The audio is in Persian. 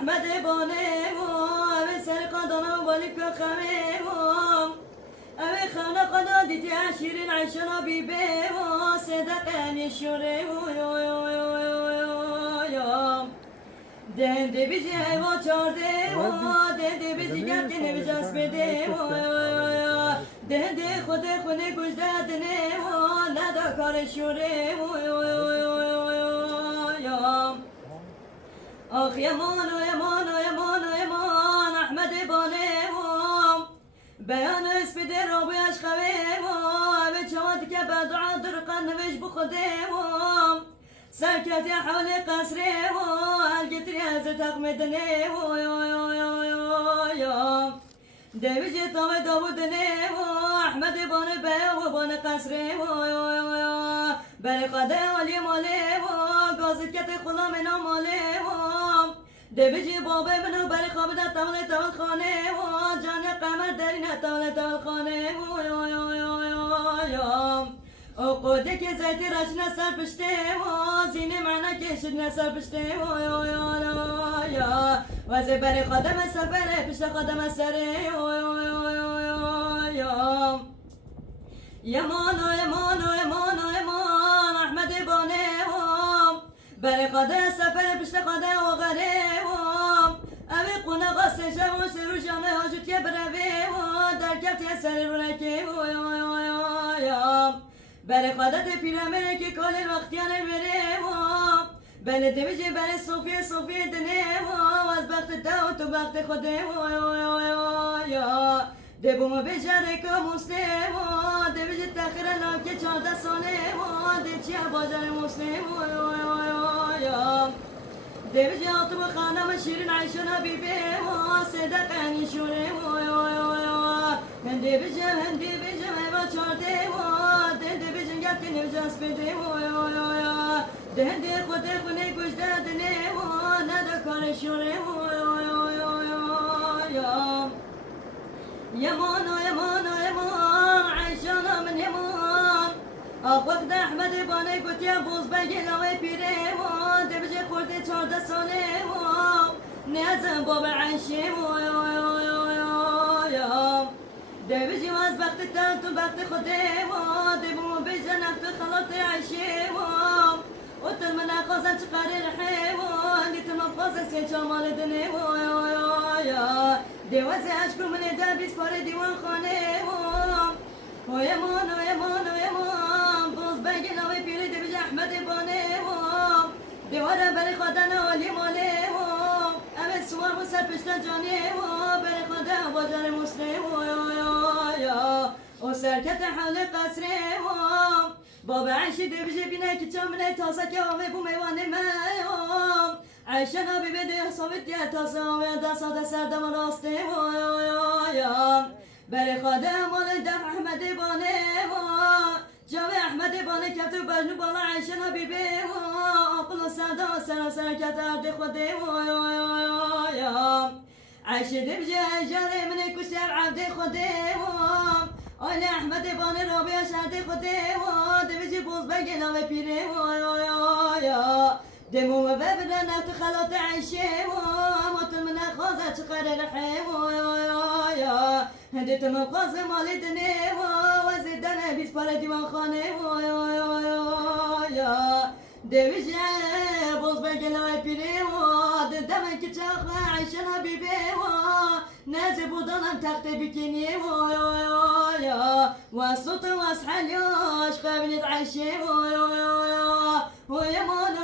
احمد بانم سرقدنا ولك خميم أبي خانا قنا ديتي عشرين عشرة بيبي صدقني الشري دندي بيجي هوا چارده دندي بيجي گردی نمیجاس بده دندي خود خونه گوش دادنه ندا کار شوره آخ یمان و یمان و یمان و یمان احمد بانم بیان اسپیده رو بیاش خویم به چواد که بدعا درقن نوش بخودیم سرکتی حول قصریم الگتری از تقمدنیم دویجی تاوی داودنیم احمد بانه بیان و بانه قصریم بری قده علی مالیم گازت کت خلام نامالیم دبیجی بابه منو بری خواب در تول خانه جان قمر درین تول خانه او قوده که زیتی رشنه سر پشته زینه معنا کشید نسر پشته وزی بری خادم سفره پشت خادم سره یمان و یمان و یمان و یمان احمد بانه بری خاده سفر پشت خاده و غریب اوی قونه غصه شب و سر و جانه حاجت که بروی در کفت یه سر رونکی بری خاده تی پیرامنه که کال الوقتیان بریم بله دمیجی بری صوفی دنیم از بخت داو تو بخت خودیم دبوم بجاره که مسلم دبیجی تخیر لاکی 14 ساله دیچی باجر مسلم دبیجی آتو خانم شیرین عیشون حبیبی صدقنی شونه هندی بیجم ایوا چارده دندی بیجم گفتی نوجاس بده دندی خود خونه گوش دادنه ندا کار شونه يمان ويمان ويمان عيشانا من يمان وقت احمد باني قلت يا بوز بگی لوی پیرم دبجه خورده 14 ساله نیازم باب عیشم دبجه واز بخت تن تو بخت خودم دبوم بیجه نفت خلاط عیشم وطن من اخوازن چقاره رحم دیتم اخوازن سیچا مال دنم دوازه اشکو من دبیز پاره دیوان خانه و یمان باز بگی نوی پیری دبیج احمد بانه دواره بری خادن عالی ماله اوه سوار و سر پشتن جانه بری خادن باجر مسلم و سرکت حال قصره بابا عیشی دبیج بینه که چامنه تاسه که آوه بو میوانه میم عیشه نبی بده حسابت یه تاسه آوه دستات سردم راسته بری خاده مال دف احمد بانه جاوه احمد بانه کتو برنو بالا عیشه نبی به آقل و سرده سرکت ارد خوده عیشه دبجه جاره من کشتر عبد خوده آل احمد بانه رابیا شرد خوده دبجه بوز بگل و پیره دمو ببرن نفت خلاط عیشه مطل من خوازه چقدر رحم هندت مقاز مالی دنه وزیدنه بیس پاره دیوان خانه دویجه بوز بگل و پیره دمه که چاخه عیشه نبیبه نازه بودانم تخت بکنی و صوت و اسحالیاش قابلت عیشه و یمان